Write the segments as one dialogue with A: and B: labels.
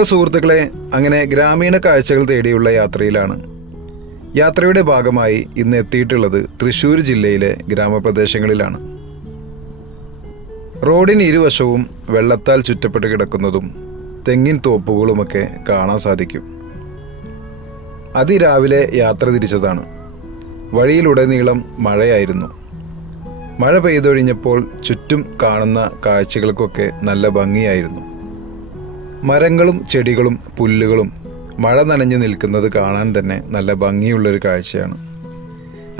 A: Hello സുഹൃത്തുക്കളെ അങ്ങനെ ഗ്രാമീണ കാഴ്ചകൾ തേടിയുള്ള യാത്രയിലാണ്. യാത്രയുടെ ഭാഗമായി ഇന്ന് എത്തിയിട്ടുള്ളത് തൃശ്ശൂർ ജില്ലയിലെ ഗ്രാമപ്രദേശങ്ങളിലാണ്. റോഡിന് ഇരുവശവും വെള്ളത്താൽ ചുറ്റപ്പെട്ട് കിടക്കുന്നതും തെങ്ങിൻ തോപ്പുകളുമൊക്കെ കാണാൻ സാധിക്കും. അതിരാവിലെ യാത്ര തിരിച്ചതാണ്. വഴിയിലുടനീളം മഴയായിരുന്നു. മഴ പെയ്തൊഴിഞ്ഞപ്പോൾ ചുറ്റും കാണുന്ന കാഴ്ചകൾക്കൊക്കെ നല്ല ഭംഗിയായിരുന്നു. മരങ്ങളും ചെടികളും പുല്ലുകളും മഴ നനഞ്ഞു നിൽക്കുന്നത് കാണാൻ തന്നെ നല്ല ഭംഗിയുള്ളൊരു കാഴ്ചയാണ്.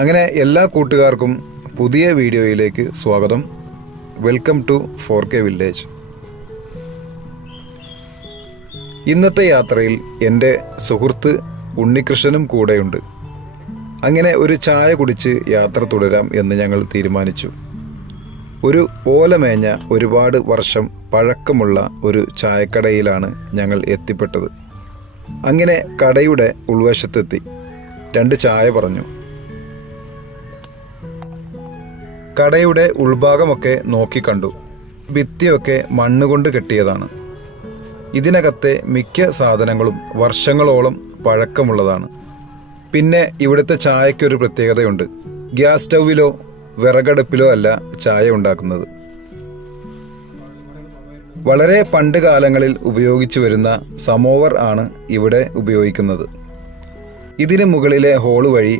A: അങ്ങനെ എല്ലാ കൂട്ടുകാർക്കും പുതിയ വീഡിയോയിലേക്ക് സ്വാഗതം. Welcome to four K village ഇന്നത്തെ യാത്രയിൽ എന്റെ സുഹൃത്ത് ഉണ്ണികൃഷ്ണനും കൂടെയുണ്ട്. അങ്ങനെ ഒരു ചായ കുടിച്ച് യാത്ര തുടരാം എന്ന് ഞങ്ങൾ തീരുമാനിച്ചു. ഒരു ഓലമേഞ്ഞ ഒരുപാട് വർഷം പഴക്കമുള്ള ഒരു ചായക്കടയിലാണ് ഞങ്ങൾ എത്തിപ്പെട്ടത്. അങ്ങനെ കടയുടെ ഉൾവശത്തെത്തി രണ്ട് ചായ പറഞ്ഞു. കടയുടെ ഉൾഭാഗമൊക്കെ നോക്കിക്കണ്ടു ഭിത്തിയൊക്കെ മണ്ണുകൊണ്ട് കെട്ടിയതാണ്. ഇതിനകത്തെ മിക്ക സാധനങ്ങളും വർഷങ്ങളോളം പഴക്കമുള്ളതാണ്. പിന്നെ ഇവിടുത്തെ ചായയ്ക്കൊരു പ്രത്യേകതയുണ്ട്. ഗ്യാസ് സ്റ്റൗവിലോ വിറകടുപ്പിലോ അല്ല ചായ ഉണ്ടാക്കുന്നത്. വളരെ പണ്ട് കാലങ്ങളിൽ ഉപയോഗിച്ചു വരുന്ന സമോവർ ആണ് ഇവിടെ ഉപയോഗിക്കുന്നത്. ഇതിന് മുകളിലെ ഹോൾ വഴി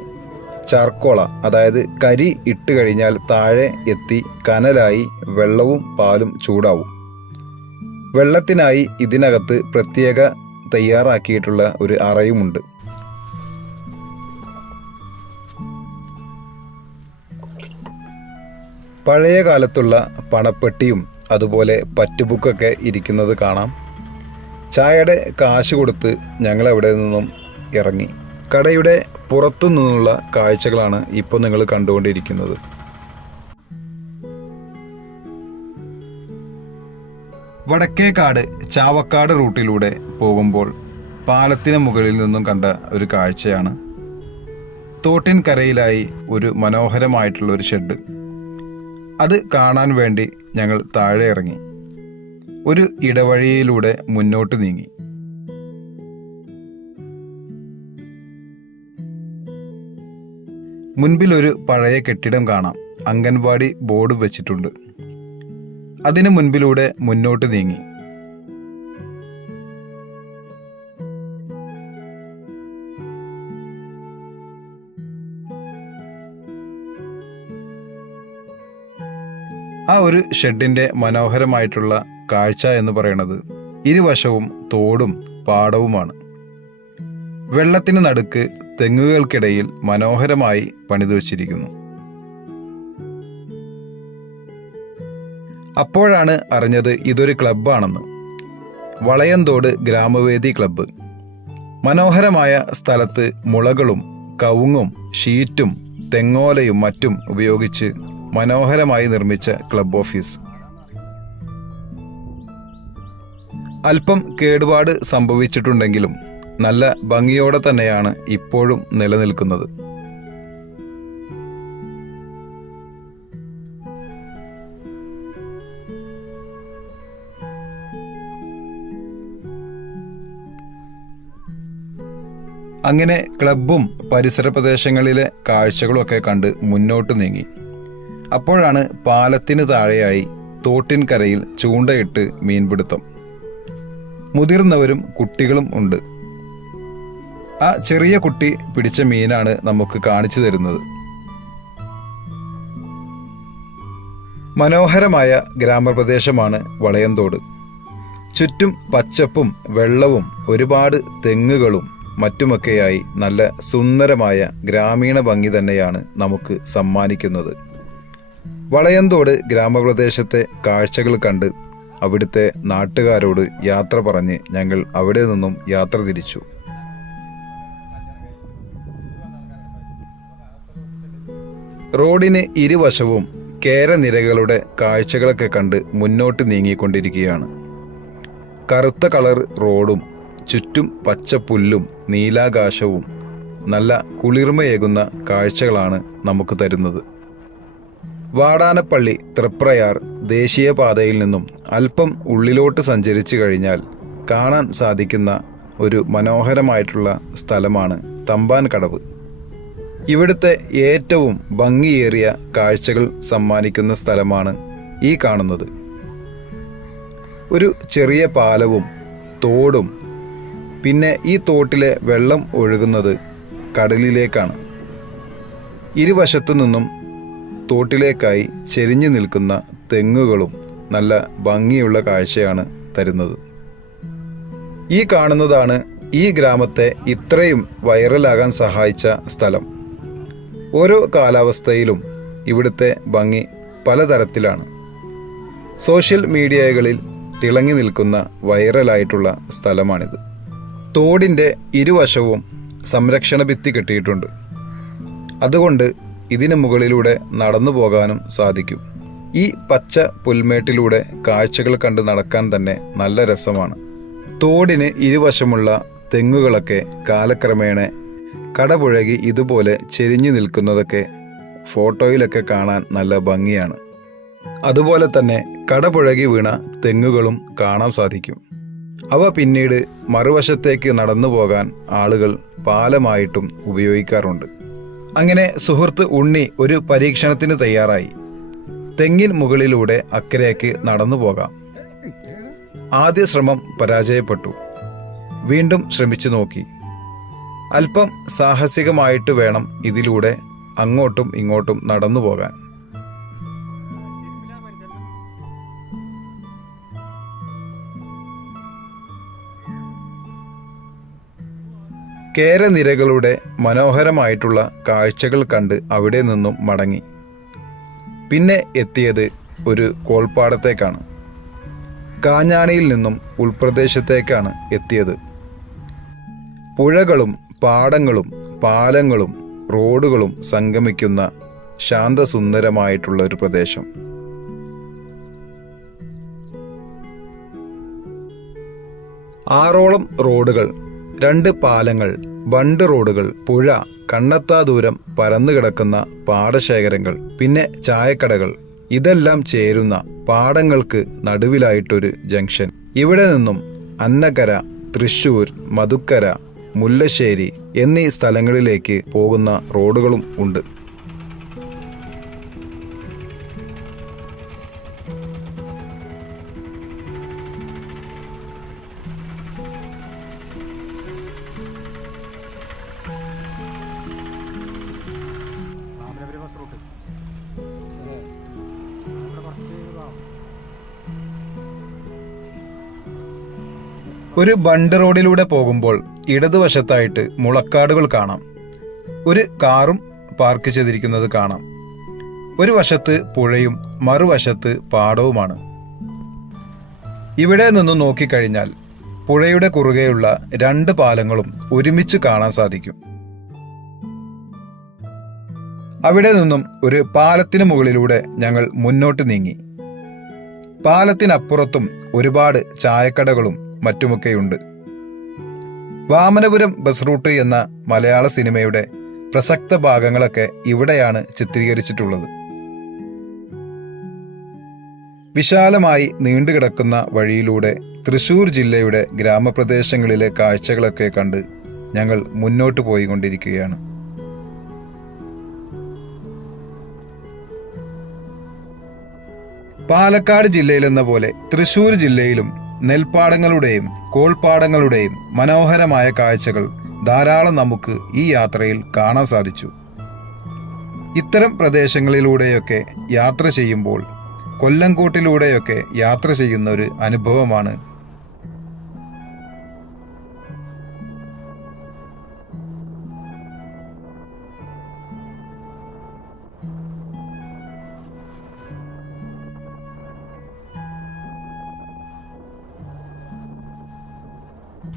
A: ചാർക്കോള അതായത് കരി ഇട്ട് കഴിഞ്ഞാൽ താഴെ എത്തി കനലായി വെള്ളവും പാലും ചൂടാവും. വെള്ളത്തിനായി ഇതിനകത്ത് പ്രത്യേക തയ്യാറാക്കിയിട്ടുള്ള ഒരു അറയുമുണ്ട്. പഴയ കാലത്തുള്ള പണപ്പെട്ടിയും അതുപോലെ പറ്റുബുക്കൊക്കെ ഇരിക്കുന്നത് കാണാം. ചായയുടെ കാശ് കൊടുത്ത് ഞങ്ങൾ അവിടെ നിന്നും ഇറങ്ങി. കടയുടെ പുറത്തു നിന്നുള്ള കാഴ്ചകളാണ് ഇപ്പോൾ നിങ്ങൾ കണ്ടുകൊണ്ടിരിക്കുന്നത്. വടക്കേക്കാട് ചാവക്കാട് റൂട്ടിലൂടെ പോകുമ്പോൾ പാലത്തിന് മുകളിൽ നിന്നും കണ്ട ഒരു കാഴ്ചയാണ്. തോട്ടിൻ കരയിലായി ഒരു മനോഹരമായിട്ടുള്ള ഒരു ഷെഡ്. അത് കാണാൻ വേണ്ടി ഞങ്ങൾ താഴെ ഇറങ്ങി. ഒരു ഇടവഴിയിലൂടെ മുന്നോട്ട് നീങ്ങി. മുൻപിൽ ഒരു പഴയ കെട്ടിടം കാണാം. അംഗൻവാടി ബോർഡ് വെച്ചിട്ടുണ്ട്. അതിനു മുൻപിലൂടെ മുന്നോട്ട് നീങ്ങി. ആ ഒരു ഷെഡിന്റെ മനോഹരമായിട്ടുള്ള കാഴ്ച എന്ന് പറയുന്നത് ഇരുവശവും തോടും പാടവുമാണ്. വെള്ളത്തിന് നടുക്ക് തെങ്ങുകൾക്കിടയിൽ മനോഹരമായി പണിതു വച്ചിരിക്കുന്നു. അപ്പോഴാണ് അറിഞ്ഞത് ഇതൊരു ക്ലബ്ബാണെന്ന്. വളയന്തോട് ഗ്രാമവേദി ക്ലബ്ബ്. മനോഹരമായ സ്ഥലത്ത് മുളകളും കവുങ്ങും ഷീറ്റും തെങ്ങോലയും മറ്റും ഉപയോഗിച്ച് മനോഹരമായി നിർമ്മിച്ച ക്ലബ് ഓഫീസ്. അല്പം കേടുപാട് സംഭവിച്ചിട്ടുണ്ടെങ്കിലും നല്ല ഭംഗിയോടെ തന്നെയാണ് ഇപ്പോഴും നിലനിൽക്കുന്നത്. അങ്ങനെ ക്ലബും പരിസര പ്രദേശങ്ങളിലെ കാഴ്ചകളൊക്കെ കണ്ട് മുന്നോട്ട് നീങ്ങി. അപ്പോഴാണ് പാലത്തിന് താഴെയായി തോട്ടിൻകരയിൽ ചൂണ്ടയിട്ട് മീൻപിടുത്തം. മുതിർന്നവരും കുട്ടികളും ഉണ്ട്. ആ ചെറിയ കുട്ടി പിടിച്ച മീനാണ് നമുക്ക് കാണിച്ചു തരുന്നത്. മനോഹരമായ ഗ്രാമപ്രദേശമാണ് വളയന്തോട്. ചുറ്റും പച്ചപ്പും വെള്ളവും ഒരുപാട് തെങ്ങുകളും മറ്റുമൊക്കെയായി നല്ല സുന്ദരമായ ഗ്രാമീണ ഭംഗി തന്നെയാണ് നമുക്ക് സമ്മാനിക്കുന്നത്. വളയന്തോട് ഗ്രാമപ്രദേശത്തെ കാഴ്ചകൾ കണ്ട് അവിടുത്തെ നാട്ടുകാരോട് യാത്ര പറഞ്ഞ് ഞങ്ങൾ അവിടെ നിന്നും യാത്ര തിരിച്ചു. റോഡിന് ഇരുവശവും കേരനിരകളുടെ കാഴ്ചകളൊക്കെ കണ്ട് മുന്നോട്ട് നീങ്ങിക്കൊണ്ടിരിക്കുകയാണ്. കറുത്ത കളർ റോഡും ചുറ്റും പച്ചപ്പുല്ലും നീലാകാശവും നല്ല കുളിർമയേകുന്ന കാഴ്ചകളാണ് നമുക്ക് തരുന്നത്. വാടാനപ്പള്ളി തൃപ്രയാർ ദേശീയപാതയിൽ നിന്നും അല്പം ഉള്ളിലോട്ട് സഞ്ചരിച്ചു കഴിഞ്ഞാൽ കാണാൻ സാധിക്കുന്ന ഒരു മനോഹരമായിട്ടുള്ള സ്ഥലമാണ് തമ്പാൻ കടവ് ഇവിടുത്തെ ഏറ്റവും ഭംഗിയേറിയ കാഴ്ചകൾ സമ്മാനിക്കുന്ന സ്ഥലമാണ് ഈ കാണുന്നത്. ഒരു ചെറിയ പാലവും തോടും പിന്നെ ഈ തോട്ടിലെ വെള്ളം ഒഴുകുന്നത് കടലിലേക്കാണ്. ഇരുവശത്തു നിന്നും തോട്ടിലേക്കായി ചെരിഞ്ഞു നിൽക്കുന്ന തെങ്ങുകളും നല്ല ഭംഗിയുള്ള കാഴ്ചയാണ് തരുന്നത്. ഈ കാണുന്നതാണ് ഈ ഗ്രാമത്തെ ഇത്രയും വൈറലാകാൻ സഹായിച്ച സ്ഥലം. ഓരോ കാലാവസ്ഥയിലും ഇവിടുത്തെ ഭംഗി പലതരത്തിലാണ്. സോഷ്യൽ മീഡിയകളിൽ തിളങ്ങി നിൽക്കുന്ന വൈറലായിട്ടുള്ള സ്ഥലമാണിത്. തോടിന്റെ ഇരുവശവും സംരക്ഷണ ഭിത്തി കെട്ടിയിട്ടുണ്ട്. അതുകൊണ്ട് ഇതിന് മുകളിലൂടെ നടന്നു പോകാനും സാധിക്കും. ഈ പച്ച പുൽമേട്ടിലൂടെ കാഴ്ചകൾ കണ്ട് നടക്കാൻ തന്നെ നല്ല രസമാണ്. തോടിന് ഇരുവശമുള്ള തെങ്ങുകളൊക്കെ കാലക്രമേണ കടപുഴകി ഇതുപോലെ ചെരിഞ്ഞു നിൽക്കുന്നതൊക്കെ ഫോട്ടോയിലൊക്കെ കാണാൻ നല്ല ഭംഗിയാണ്. അതുപോലെ തന്നെ കടപുഴകി വീണ തെങ്ങുകളും കാണാൻ സാധിക്കും. അവ പിന്നീട് മറുവശത്തേക്ക് നടന്നു പോകാൻ ആളുകൾ പാലമായിട്ടും ഉപയോഗിക്കാറുണ്ട്. അങ്ങനെ സുഹൃത്ത് ഉണ്ണി ഒരു പരീക്ഷണത്തിന് തയ്യാറായി. തെങ്ങിൻ മുകളിലൂടെ അക്കരയ്ക്ക് നടന്നു പോകാം. ആദ്യ ശ്രമം പരാജയപ്പെട്ടു. വീണ്ടും ശ്രമിച്ചു നോക്കി. അല്പം സാഹസികമായിട്ട് വേണം ഇതിലൂടെ അങ്ങോട്ടും ഇങ്ങോട്ടും നടന്നു പോകാൻ. കേരനിരകളുടെ മനോഹരമായിട്ടുള്ള കാഴ്ചകൾ കണ്ട് അവിടെ നിന്നും മടങ്ങി. പിന്നെ എത്തിയത് ഒരു കോൾപ്പാടത്തേക്കാണ്. കാഞ്ഞാണിയിൽ നിന്നും ഉൾപ്രദേശത്തേക്കാണ് എത്തിയത്. പുഴകളും പാടങ്ങളും പാലങ്ങളും റോഡുകളും സംഗമിക്കുന്ന ശാന്തസുന്ദരമായിട്ടുള്ള ഒരു പ്രദേശം. ആറോളം റോഡുകൾ രണ്ട് പാലങ്ങൾ ബണ്ട് റോഡുകൾ പുഴ കണ്ണത്താ ദൂരം പരന്നു കിടക്കുന്ന പാടശേഖരങ്ങൾ പിന്നെ ചായക്കടകൾ. ഇതെല്ലാം ചേരുന്ന പാടങ്ങൾക്ക് നടുവിലായിട്ടൊരു ജംഗ്ഷൻ. ഇവിടെ നിന്നും അന്നക്കര തൃശൂർ മധുക്കര മുല്ലശ്ശേരി എന്നീ സ്ഥലങ്ങളിലേക്ക് പോകുന്ന റോഡുകളും ഉണ്ട്. ഒരു ബണ്ട് റോഡിലൂടെ പോകുമ്പോൾ ഇടതുവശത്തായിട്ട് മുളക്കാടുകൾ കാണാം. ഒരു കാറും പാർക്ക് ചെയ്തിരിക്കുന്നത് കാണാം. ഒരു വശത്ത് പുഴയും മറുവശത്ത് പാടവുമാണ്. ഇവിടെ നിന്നും നോക്കിക്കഴിഞ്ഞാൽ പുഴയുടെ കുറുകെയുള്ള രണ്ട് പാലങ്ങളും ഒരുമിച്ച് കാണാൻ സാധിക്കും. അവിടെ നിന്നും ഒരു പാലത്തിന് മുകളിലൂടെ ഞങ്ങൾ മുന്നോട്ട് നീങ്ങി. പാലത്തിനപ്പുറത്തും ഒരുപാട് ചായക്കടകളും മറ്റുമൊക്കെയുണ്ട്. വാമനപുരം ബസ് റൂട്ട് എന്ന മലയാള സിനിമയുടെ പ്രസക്ത ഭാഗങ്ങളൊക്കെ ഇവിടെയാണ് ചിത്രീകരിച്ചിട്ടുള്ളത്. വിശാലമായി നീണ്ടുകിടക്കുന്ന വഴിയിലൂടെ തൃശൂർ ജില്ലയുടെ ഗ്രാമപ്രദേശങ്ങളിലെ കാഴ്ചകളൊക്കെ കണ്ട് ഞങ്ങൾ മുന്നോട്ട് പോയിക്കൊണ്ടിരിക്കുകയാണ്. പാലക്കാട് ജില്ലയിലെന്ന പോലെ തൃശൂർ ജില്ലയിലും നെൽപ്പാടങ്ങളുടെയും കോൾപ്പാടങ്ങളുടെയും മനോഹരമായ കാഴ്ചകൾ ധാരാളം നമുക്ക് ഈ യാത്രയിൽ കാണാൻ സാധിച്ചു. ഇത്തരം പ്രദേശങ്ങളിലൂടെയൊക്കെ യാത്ര ചെയ്യുമ്പോൾ കൊല്ലങ്കോട്ടിലൂടെയൊക്കെ യാത്ര ചെയ്യുന്ന ഒരു അനുഭവമാണ്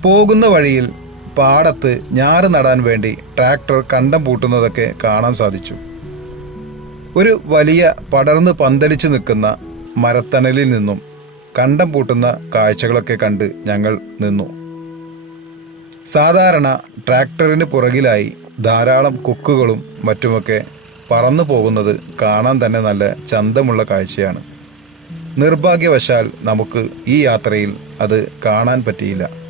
A: പോകുന്ന വഴിയിൽ പാടത്ത് ഞാറ് നടാൻ വേണ്ടി ട്രാക്ടർ കണ്ടം പൂട്ടുന്നതൊക്കെ കാണാൻ സാധിച്ചു. ഒരു വലിയ പടർന്ന് പന്തലിച്ചു നിൽക്കുന്ന മരത്തണലിൽ നിന്നും കണ്ടം പൂട്ടുന്ന കാഴ്ചകളൊക്കെ കണ്ട് ഞങ്ങൾ നിന്നു. സാധാരണ ട്രാക്ടറിന് പുറകിലായി ധാരാളം കൊക്കുകളും മറ്റുമൊക്കെ പറന്നു പോകുന്നത് കാണാൻ തന്നെ നല്ല ചന്തമുള്ള കാഴ്ചയാണ്. നിർഭാഗ്യവശാൽ നമുക്ക് ഈ യാത്രയിൽ അത് കാണാൻ പറ്റിയില്ല.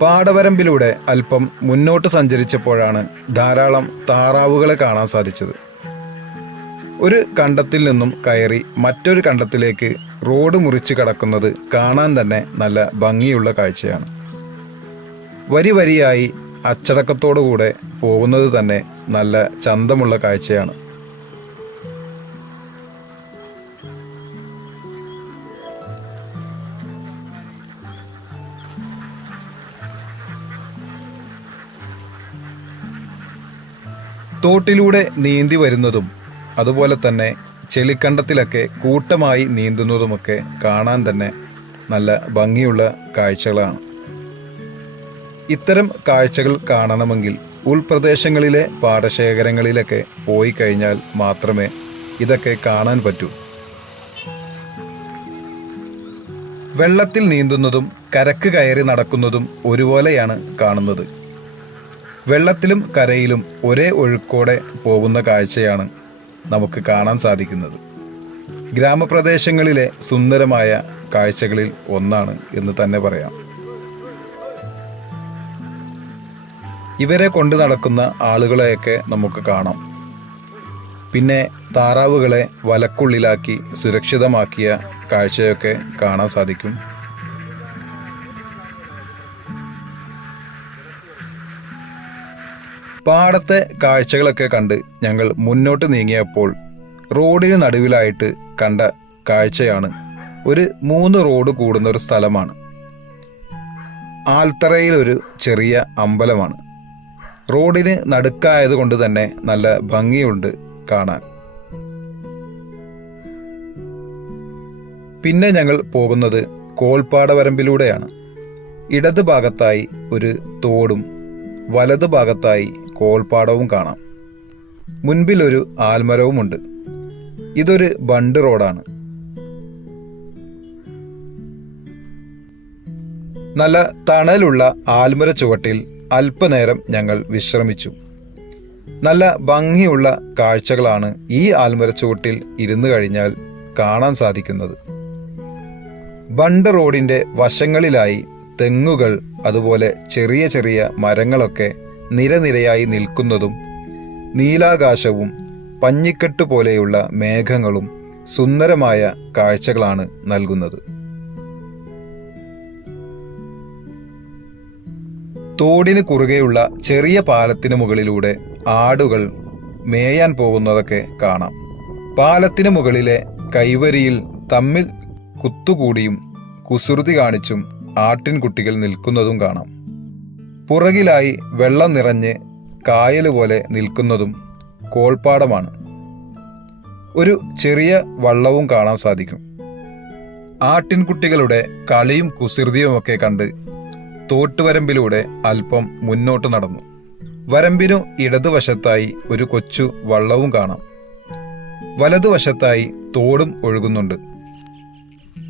A: പാടവരമ്പിലൂടെ അല്പം മുന്നോട്ട് സഞ്ചരിച്ചപ്പോഴാണ് ധാരാളം താറാവുകളെ കാണാൻ സാധിച്ചത്. ഒരു കണ്ടത്തിൽ നിന്നും കയറി മറ്റൊരു കണ്ടത്തിലേക്ക് റോഡ് മുറിച്ച് കടക്കുന്നത് കാണാൻ തന്നെ നല്ല ഭംഗിയുള്ള കാഴ്ചയാണ്. വരി വരിയായി അച്ചടക്കത്തോടുകൂടെ പോകുന്നത് തന്നെ നല്ല ചന്തമുള്ള കാഴ്ചയാണ്. തോട്ടിലൂടെ നീന്തി വരുന്നതും അതുപോലെ തന്നെ ചെളിക്കണ്ടത്തിലൊക്കെ കൂട്ടമായി നീന്തുന്നതുമൊക്കെ കാണാൻ തന്നെ നല്ല ഭംഗിയുള്ള കാഴ്ചകളാണ്. ഇത്തരം കാഴ്ചകൾ കാണണമെങ്കിൽ ഉൾപ്രദേശങ്ങളിലെ പാടശേഖരങ്ങളിലൊക്കെ പോയി കഴിഞ്ഞാൽ മാത്രമേ ഇതൊക്കെ കാണാൻ പറ്റൂ. വെള്ളത്തിൽ നീന്തുന്നതും കരക്ക് കയറി നടക്കുന്നതും ഒരുപോലെയാണ് കാണുന്നത്. വെള്ളത്തിലും കരയിലും ഒരേ ഒഴുക്കോടെ പോകുന്ന കാഴ്ചയാണ് നമുക്ക് കാണാൻ സാധിക്കുന്നത്. ഗ്രാമപ്രദേശങ്ങളിലെ സുന്ദരമായ കാഴ്ചകളിൽ ഒന്നാണ് എന്ന് തന്നെ പറയാം. ഇവരെ കൊണ്ട് നടക്കുന്ന ആളുകളെയൊക്കെ നമുക്ക് കാണാം. പിന്നെ താറാവുകളെ വലക്കുള്ളിലാക്കി സുരക്ഷിതമാക്കിയ കാഴ്ചയൊക്കെ കാണാൻ സാധിക്കും. പാടത്തെ കാഴ്ചകളൊക്കെ കണ്ട് ഞങ്ങൾ മുന്നോട്ട് നീങ്ങിയപ്പോൾ റോഡിന് നടുവിലായിട്ട് കണ്ട കാഴ്ചയാണ്. ഒരു മൂന്ന് റോഡ് കൂടുന്ന ഒരു സ്ഥലമാണ്. ആൽത്തറയിൽ ഒരു ചെറിയ അമ്പലമാണ്. റോഡിന് നടുക്കായത് കൊണ്ട് തന്നെ നല്ല ഭംഗിയുണ്ട് കാണാൻ. പിന്നെ ഞങ്ങൾ പോകുന്നത് കോൾപ്പാടവരമ്പിലൂടെയാണ് ഇടത് ഭാഗത്തായി ഒരു തോടും വലത് ഭാഗത്തായി കോൾപ്പാടവും കാണാം. മുൻപിലൊരു ആൽമരവുമുണ്ട്. ഇതൊരു ബണ്ട് റോഡാണ്. നല്ല തണലുള്ള ആൽമര ചുവട്ടിൽ അല്പനേരം ഞങ്ങൾ വിശ്രമിച്ചു. നല്ല ഭംഗിയുള്ള കാഴ്ചകളാണ് ഈ ആൽമര ചുവട്ടിൽ ഇരുന്നു കഴിഞ്ഞാൽ കാണാൻ സാധിക്കുന്നത്. ബണ്ട് റോഡിന്റെ വശങ്ങളിലായി തെങ്ങുകൾ അതുപോലെ ചെറിയ ചെറിയ മരങ്ങളൊക്കെ നിരനിരയായി നിൽക്കുന്നതും നീലാകാശവും പഞ്ഞിക്കെട്ട് പോലെയുള്ള മേഘങ്ങളും സുന്ദരമായ കാഴ്ചകളാണ് നൽകുന്നത്. തോടിന് കുറുകെയുള്ള ചെറിയ പാലത്തിന് മുകളിലൂടെ ആടുകൾ മേയാൻ പോകുന്നതൊക്കെ കാണാം. പാലത്തിന് മുകളിലെ കൈവരിയിൽ തമ്മിൽ കുത്തുകൂടിയും കുസൃതി കാണിച്ചും ആട്ടിൻകുട്ടികൾ നിൽക്കുന്നതും കാണാം. പുറകിലായി വെള്ളം നിറഞ്ഞ് കായൽ പോലെ നിൽക്കുന്നതും കോൾപ്പാടമാണ്. ഒരു ചെറിയ വള്ളവും കാണാൻ സാധിക്കും. ആട്ടിൻകുട്ടികളുടെ കളിയും കുസൃതിയുമൊക്കെ കണ്ട് തോട്ടുവരമ്പിലൂടെ അല്പം മുന്നോട്ട് നടന്നു. വരമ്പിനു ഇടതുവശത്തായി ഒരു കൊച്ചു വള്ളവും കാണാം. വലതുവശത്തായി തോടും ഒഴുകുന്നുണ്ട്.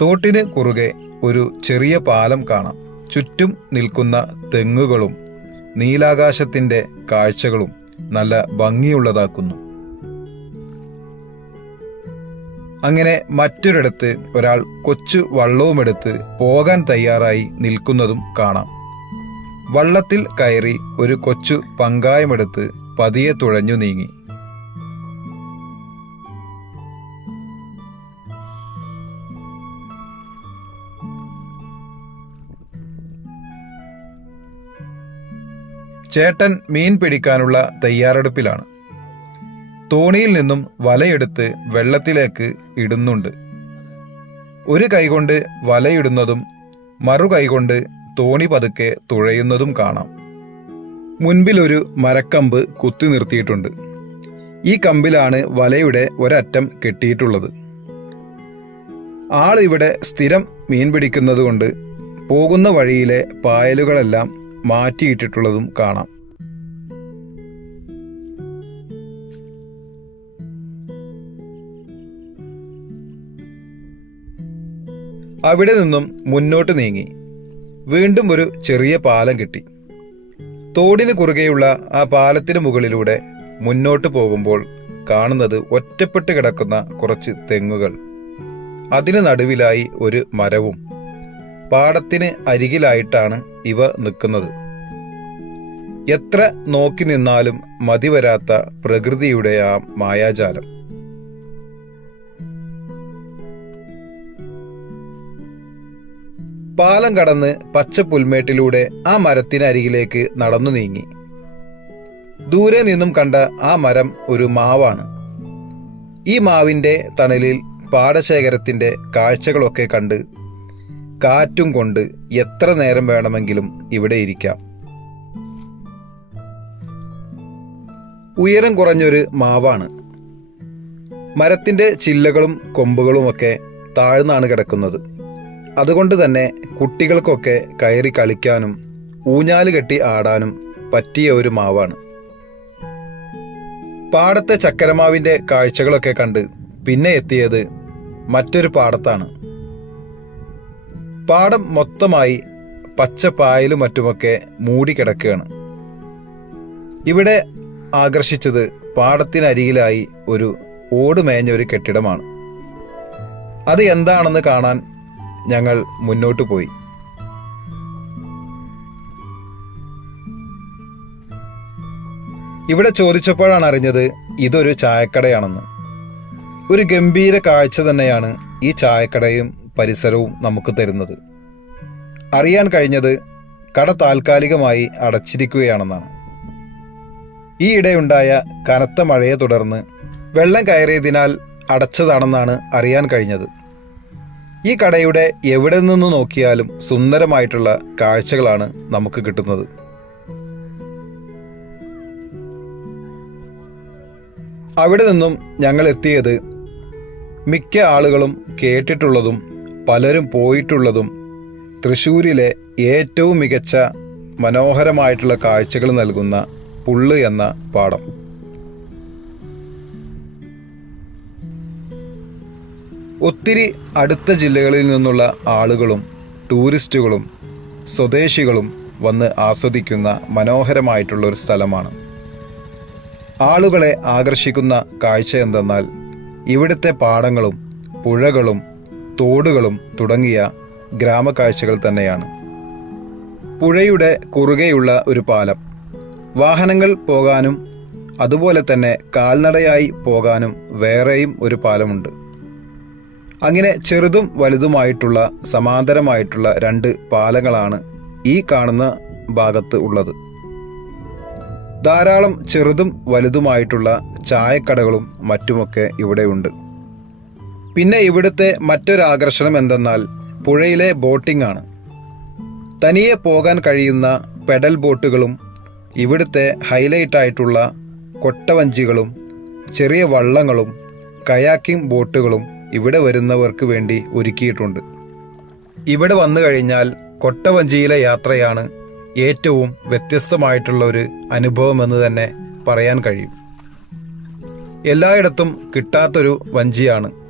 A: തോട്ടിന് കുറുകെ ഒരു ചെറിയ പാലം കാണാം. ചുറ്റും നിൽക്കുന്ന തെങ്ങുകളും നീലാകാശത്തിന്റെ കാഴ്ചകളും നല്ല ഭംഗിയുള്ളതാക്കുന്നു. അങ്ങനെ മറ്റൊരിടത്ത് ഒരാൾ കൊച്ചു വള്ളവുമെടുത്ത് പോകാൻ തയ്യാറായി നിൽക്കുന്നതും കാണാം. വള്ളത്തിൽ കയറി ഒരു കൊച്ചു പങ്കായമെടുത്ത് പതിയെ തുഴഞ്ഞു നീങ്ങി. ചേട്ടൻ മീൻ പിടിക്കാനുള്ള തയ്യാറെടുപ്പിലാണ്. തോണിയിൽ നിന്നും വലയെടുത്ത് വെള്ളത്തിലേക്ക് ഇടുന്നുണ്ട്. ഒരു കൈകൊണ്ട് വലയിടുന്നതും മറു കൈകൊണ്ട് തോണി പതുക്കെ തുഴയുന്നതും കാണാം. മുൻപിലൊരു മരക്കമ്പ് കുത്തി നിർത്തിയിട്ടുണ്ട്. ഈ കമ്പിലാണ് വലയുടെ ഒരറ്റം കെട്ടിയിട്ടുള്ളത്. ആൾ ഇവിടെ സ്ഥിരം മീൻ പിടിക്കുന്നതുകൊണ്ട് പോകുന്ന വഴിയിലെ പായലുകളെല്ലാം മാറ്റിയിട്ടിട്ടുള്ളതും കാണാം. അവിടെ നിന്നും മുന്നോട്ട് നീങ്ങി. വീണ്ടും ഒരു ചെറിയ പാലം കിട്ടി. തോടിന് കുറുകെയുള്ള ആ പാലത്തിന് മുകളിലൂടെ മുന്നോട്ട് പോകുമ്പോൾ കാണുന്നത് ഒറ്റപ്പെട്ട് കിടക്കുന്ന കുറച്ച് തെങ്ങുകൾ. അതിന് നടുവിലായി ഒരു മരവും പാടത്തിന് അരികിലായിട്ടാണ് ഇവ നിൽക്കുന്നത്. എത്ര നോക്കി നിന്നാലും മതിവരാത്ത പ്രകൃതിയുടെ ആ മായാജാലം. പാലം കടന്ന് പച്ച പുൽമേട്ടിലൂടെ ആ മരത്തിനരികിലേക്ക് നടന്നു നീങ്ങി. ദൂരെ നിന്നും കണ്ട ആ മരം ഒരു മാവാണ്. ഈ മാവിന്റെ തണലിൽ പാടശേഖരത്തിന്റെ കാഴ്ചകളൊക്കെ കണ്ട് കാറ്റും കൊണ്ട് എത്ര നേരം വേണമെങ്കിലും ഇവിടെ ഇരിക്കാം. ഉയരം കുറഞ്ഞൊരു മാവാണ്. മരത്തിന്റെ ചില്ലകളും കൊമ്പുകളുമൊക്കെ താഴ്ന്നാണ് കിടക്കുന്നത്. അതുകൊണ്ട് തന്നെ കുട്ടികൾക്കൊക്കെ കയറി കളിക്കാനും ഊഞ്ഞാൽ കെട്ടി ആടാനും പറ്റിയ ഒരു മാവാണ്. പാടത്തെ ചക്കരമാവിന്റെ കാഴ്ചകളൊക്കെ കണ്ട് പിന്നെ എത്തിയത് മറ്റൊരു പാടത്താണ്. പാടം മൊത്തമായി പച്ചപ്പായലും മറ്റുമൊക്കെ മൂടിക്കിടക്കുകയാണ്. ഇവിടെ ആകർഷിച്ചത് പാടത്തിനരികിലായി ഒരു ഓട് മേഞ്ഞ ഒരു കെട്ടിടമാണ്. അത് എന്താണെന്ന് കാണാൻ ഞങ്ങൾ മുന്നോട്ട് പോയി. ഇവിടെ ചോദിച്ചപ്പോഴാണ് അറിഞ്ഞത് ഇതൊരു ചായക്കടയാണെന്ന്. ഒരു ഗംഭീര കാഴ്ച തന്നെയാണ് ഈ ചായക്കടയും പരിസരവും നമുക്ക് തരുന്നത്. അറിയാൻ കഴിഞ്ഞത് കട താൽക്കാലികമായി അടച്ചിരിക്കുകയാണെന്നാണ്. ഈയിടെയുണ്ടായ കനത്ത മഴയെ തുടർന്ന് വെള്ളം കയറിയതിനാൽ അടച്ചതാണെന്നാണ് അറിയാൻ കഴിഞ്ഞത്. ഈ കടയുടെ എവിടെ നിന്ന് നോക്കിയാലും സുന്ദരമായിട്ടുള്ള കാഴ്ചകളാണ് നമുക്ക് കിട്ടുന്നത്. അവിടെ നിന്നും ഞങ്ങൾ എത്തിയത് മിക്ക ആളുകളും കേട്ടിട്ടുള്ളതും പലരും പോയിട്ടുള്ളതും തൃശ്ശൂരിലെ ഏറ്റവും മികച്ച മനോഹരമായിട്ടുള്ള കാഴ്ചകൾ നൽകുന്ന പുള്ള് എന്ന പാടം. ഒത്തിരി അടുത്ത ജില്ലകളിൽ നിന്നുള്ള ആളുകളും ടൂറിസ്റ്റുകളും സ്വദേശികളും വന്ന് ആസ്വദിക്കുന്ന മനോഹരമായിട്ടുള്ള ഒരു സ്ഥലമാണ്. ആളുകളെ ആകർഷിക്കുന്ന കാഴ്ച എന്തെന്നാൽ ഇവിടുത്തെ പാടങ്ങളും പുഴകളും തോടുകളും തുടങ്ങിയ ഗ്രാമക്കാഴ്ചകൾ തന്നെയാണ്. പുഴയുടെ കുറുകെയുള്ള ഒരു പാലം. വാഹനങ്ങൾ പോകാനും അതുപോലെ തന്നെ കാൽനടയായി പോകാനും വേറെയും ഒരു പാലമുണ്ട്. അങ്ങനെ ചെറുതും വലുതുമായിട്ടുള്ള സമാന്തരമായിട്ടുള്ള രണ്ട് പാലങ്ങളാണ് ഈ കാണുന്ന ഭാഗത്ത് ഉള്ളത്. ധാരാളം ചെറുതും വലുതുമായിട്ടുള്ള ചായക്കടകളും മറ്റുമൊക്കെ ഇവിടെയുണ്ട്. പിന്നെ ഇവിടുത്തെ മറ്റൊരാകർഷണം എന്തെന്നാൽ പുഴയിലെ ബോട്ടിംഗ് ആണ്. തനിയെ പോകാൻ കഴിയുന്ന പെഡൽ ബോട്ടുകളും ഇവിടുത്തെ ഹൈലൈറ്റ് ആയിട്ടുള്ള കൊട്ടവഞ്ചികളും ചെറിയ വള്ളങ്ങളും കയാക്കിംഗ് ബോട്ടുകളും ഇവിടെ വരുന്നവർക്ക് വേണ്ടി ഒരുക്കിയിട്ടുണ്ട്. ഇവിടെ വന്നു കഴിഞ്ഞാൽ കൊട്ടവഞ്ചിയിലെ യാത്രയാണ് ഏറ്റവും വ്യത്യസ്തമായിട്ടുള്ള ഒരു അനുഭവമെന്ന് തന്നെ പറയാൻ കഴിയും. എല്ലായിടത്തും കിട്ടാത്തൊരു വഞ്ചിയാണ്.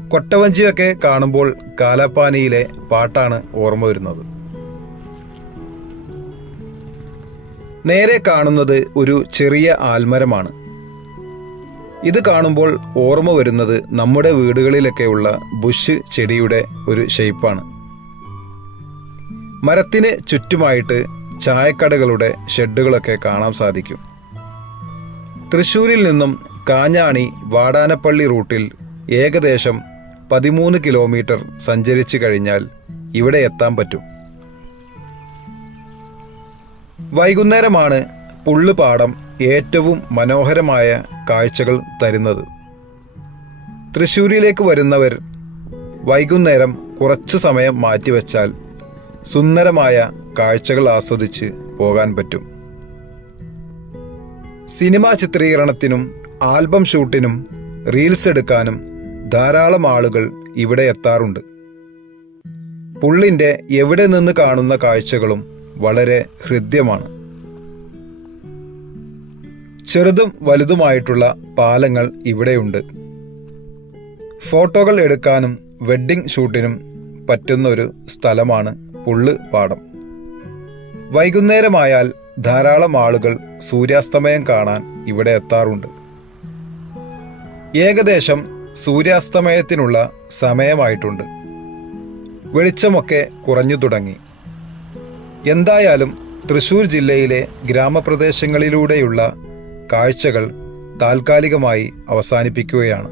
A: കൊട്ടവഞ്ചിയൊക്കെ കാണുമ്പോൾ കാലാപ്പാനിയിലെ പാട്ടാണ് ഓർമ്മ വരുന്നത്. നേരെ കാണുന്നത് ഒരു ചെറിയ ആൽമരമാണ്. ഇത് കാണുമ്പോൾ ഓർമ്മ വരുന്നത് നമ്മുടെ വീടുകളിലൊക്കെയുള്ള ബുഷ് ചെടിയുടെ ഒരു ഷെയ്പ്പാണ് മരത്തിന് ചുറ്റുമായിട്ട് ചായക്കടകളുടെ ഷെഡുകളൊക്കെ കാണാൻ സാധിക്കും. തൃശ്ശൂരിൽ നിന്നും കാഞ്ഞാണി വാടാനപ്പള്ളി റൂട്ടിൽ ഏകദേശം പതിമൂന്ന് കിലോമീറ്റർ സഞ്ചരിച്ചു കഴിഞ്ഞാൽ ഇവിടെ എത്താൻ പറ്റും. വൈകുന്നേരമാണ് പുള്ളുപാടം ഏറ്റവും മനോഹരമായ കാഴ്ചകൾ തരുന്നത്. തൃശ്ശൂരിലേക്ക് വരുന്നവർ വൈകുന്നേരം കുറച്ചു സമയം മാറ്റിവെച്ചാൽ സുന്ദരമായ കാഴ്ചകൾ ആസ്വദിച്ച് പോകാൻ പറ്റും. സിനിമാ ചിത്രീകരണത്തിനും ആൽബം ഷൂട്ടിനും റീൽസ് എടുക്കാനും ധാരാളം ആളുകൾ ഇവിടെ എത്താറുണ്ട്. പുള്ളിന്റെ എവിടെ നിന്ന് കാണുന്ന കാഴ്ചകളും വളരെ ഹൃദ്യമാണ്. ചെറുതും വലുതുമായിട്ടുള്ള പാലങ്ങൾ ഇവിടെയുണ്ട്. ഫോട്ടോകൾ എടുക്കാനും വെഡ്ഡിംഗ് ഷൂട്ടിനും പറ്റുന്ന ഒരു സ്ഥലമാണ് പുള്ള് പാടം. വൈകുന്നേരമായാൽ ധാരാളം ആളുകൾ സൂര്യാസ്തമയം കാണാൻ ഇവിടെ എത്താറുണ്ട്. ഏകദേശം സൂര്യാസ്തമയത്തിനുള്ള സമയമായിട്ടുണ്ട്. വെളിച്ചമൊക്കെ കുറഞ്ഞു തുടങ്ങി. എന്തായാലും തൃശൂർ ജില്ലയിലെ ഗ്രാമപ്രദേശങ്ങളിലൂടെയുള്ള കാഴ്ചകൾ താൽക്കാലികമായി അവസാനിപ്പിക്കുകയാണ്.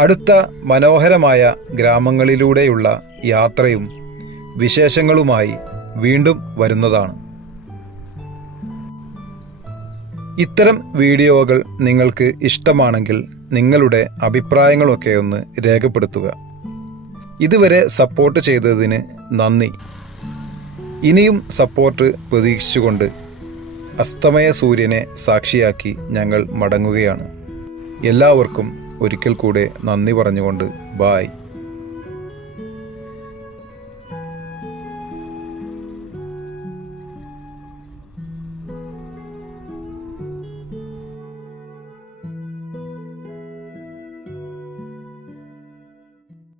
A: അടുത്ത മനോഹരമായ ഗ്രാമങ്ങളിലൂടെയുള്ള യാത്രയും വിശേഷങ്ങളുമായി വീണ്ടും വരുന്നതാണ്. ഇത്തരം വീഡിയോകൾ നിങ്ങൾക്ക് ഇഷ്ടമാണെങ്കിൽ നിങ്ങളുടെ അഭിപ്രായങ്ങളൊക്കെ ഒന്ന് രേഖപ്പെടുത്തുക. ഇതുവരെ സപ്പോർട്ട് ചെയ്തതിന് നന്ദി. ഇനിയും സപ്പോർട്ട് പ്രതീക്ഷിച്ചുകൊണ്ട് അസ്തമയ സൂര്യനെ സാക്ഷിയാക്കി ഞങ്ങൾ മടങ്ങുകയാണ്. എല്ലാവർക്കും ഒരിക്കൽ കൂടെ നന്ദി പറഞ്ഞുകൊണ്ട് ബായ്